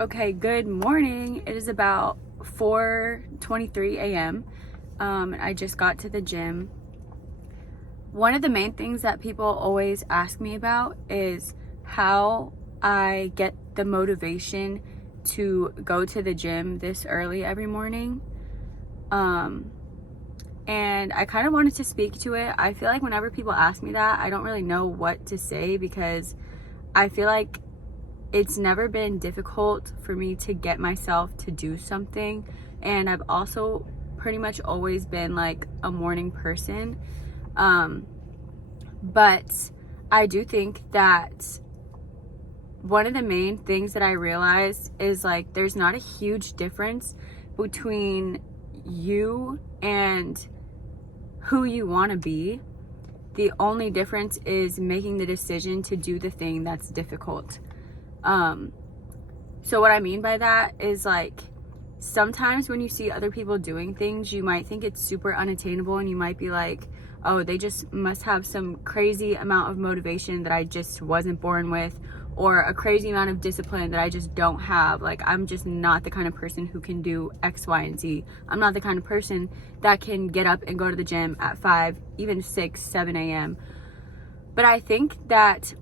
Okay, good morning. It is about 4:23 a.m. I just got to the gym. One of the main things that people always ask me about is how I get the motivation to go to the gym this early every morning. And I kind of wanted to speak to it. I feel like whenever people ask me that, I don't really know what to say because I feel like it's never been difficult for me to get myself to do something, and I've also pretty much always been like a morning person. But I do think that one of the main things that I realized is like there's not a huge difference between you and who you want to be. The only difference is making the decision to do the thing that's difficult. So what I mean by that is like sometimes when you see other people doing things, you might think it's super unattainable and you might be like, oh, they just must have some crazy amount of motivation that I just wasn't born with, or a crazy amount of discipline that I just don't have. Like, I'm just not the kind of person who can do X, Y, and Z. I'm not the kind of person that can get up and go to the gym at 5, even 6, 7 a.m. But I think that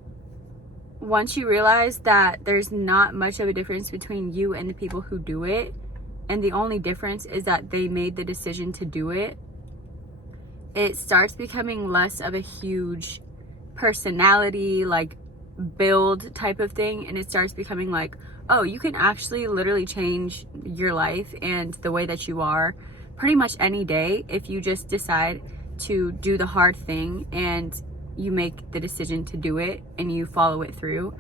once you realize that there's not much of a difference between you and the people who do it, and the only difference is that they made the decision to do it, it starts becoming less of a huge personality, like build type of thing, and it starts becoming like, oh, you can actually literally change your life and the way that you are pretty much any day if you just decide to do the hard thing and you make the decision to do it and you follow it through.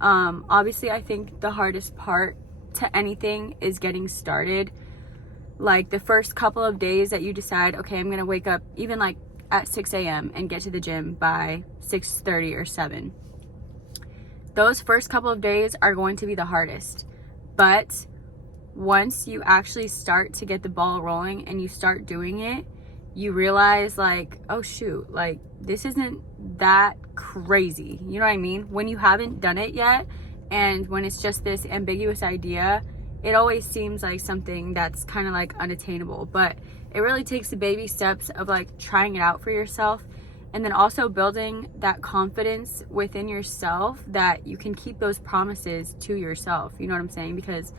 Obviously, I think the hardest part to anything is getting started. Like the first couple of days that you decide, okay, I'm gonna wake up even like at 6 a.m. and get to the gym by 6:30 or 7. Those first couple of days are going to be the hardest. But once you actually start to get the ball rolling and you start doing it, you realize like, oh shoot, like this isn't that crazy. You know what I mean? When you haven't done it yet, and when it's just this ambiguous idea, it always seems like something that's kind of like unattainable. But it really takes the baby steps of like trying it out for yourself, and then also building that confidence within yourself that you can keep those promises to yourself. You know what I'm saying? Because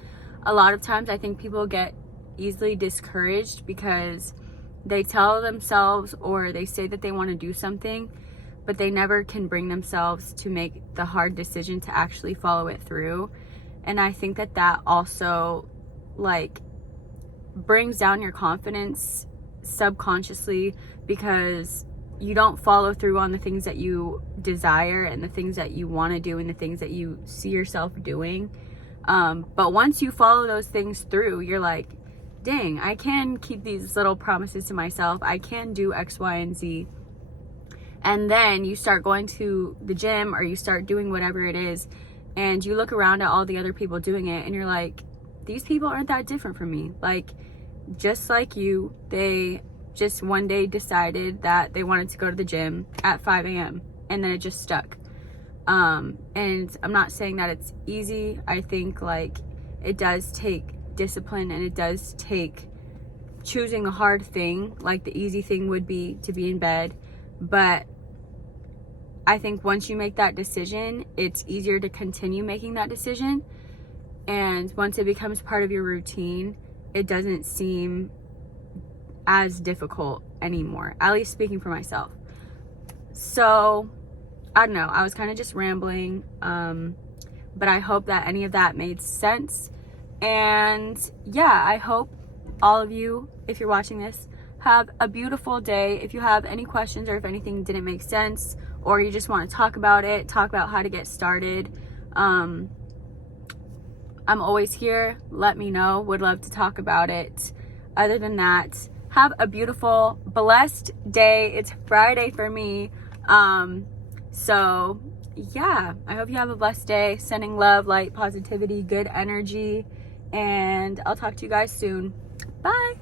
a lot of times I think people get easily discouraged because they tell themselves or they say that they want to do something, but they never can bring themselves to make the hard decision to actually follow it through. And I think that that also like brings down your confidence subconsciously because you don't follow through on the things that you desire and the things that you want to do and the things that you see yourself doing. But once you follow those things through, you're like, dang, I can keep these little promises to myself. I can do X, Y, and Z. And then you start going to the gym or you start doing whatever it is, and you look around at all the other people doing it and you're like, these people aren't that different from me. Like, just like you, they just one day decided that they wanted to go to the gym at 5 a.m. and then it just stuck. And I'm not saying that it's easy. I think like it does take discipline and it does take choosing a hard thing. Like the easy thing would be to be in bed, but I think once you make that decision, it's easier to continue making that decision. And once it becomes part of your routine, it doesn't seem as difficult anymore, at least speaking for myself. So I don't know, I was kind of just rambling, but I hope that any of that made sense. And yeah, I hope all of you, if you're watching this, have a beautiful day. If you have any questions or if anything didn't make sense or you just want to talk about it, talk about how to get started, I'm always here. Let me know. Would love to talk about it. Other than that, have a beautiful, blessed day. It's Friday for me. So yeah, I hope you have a blessed day. Sending love, light, positivity, good energy, and I'll talk to you guys soon. Bye.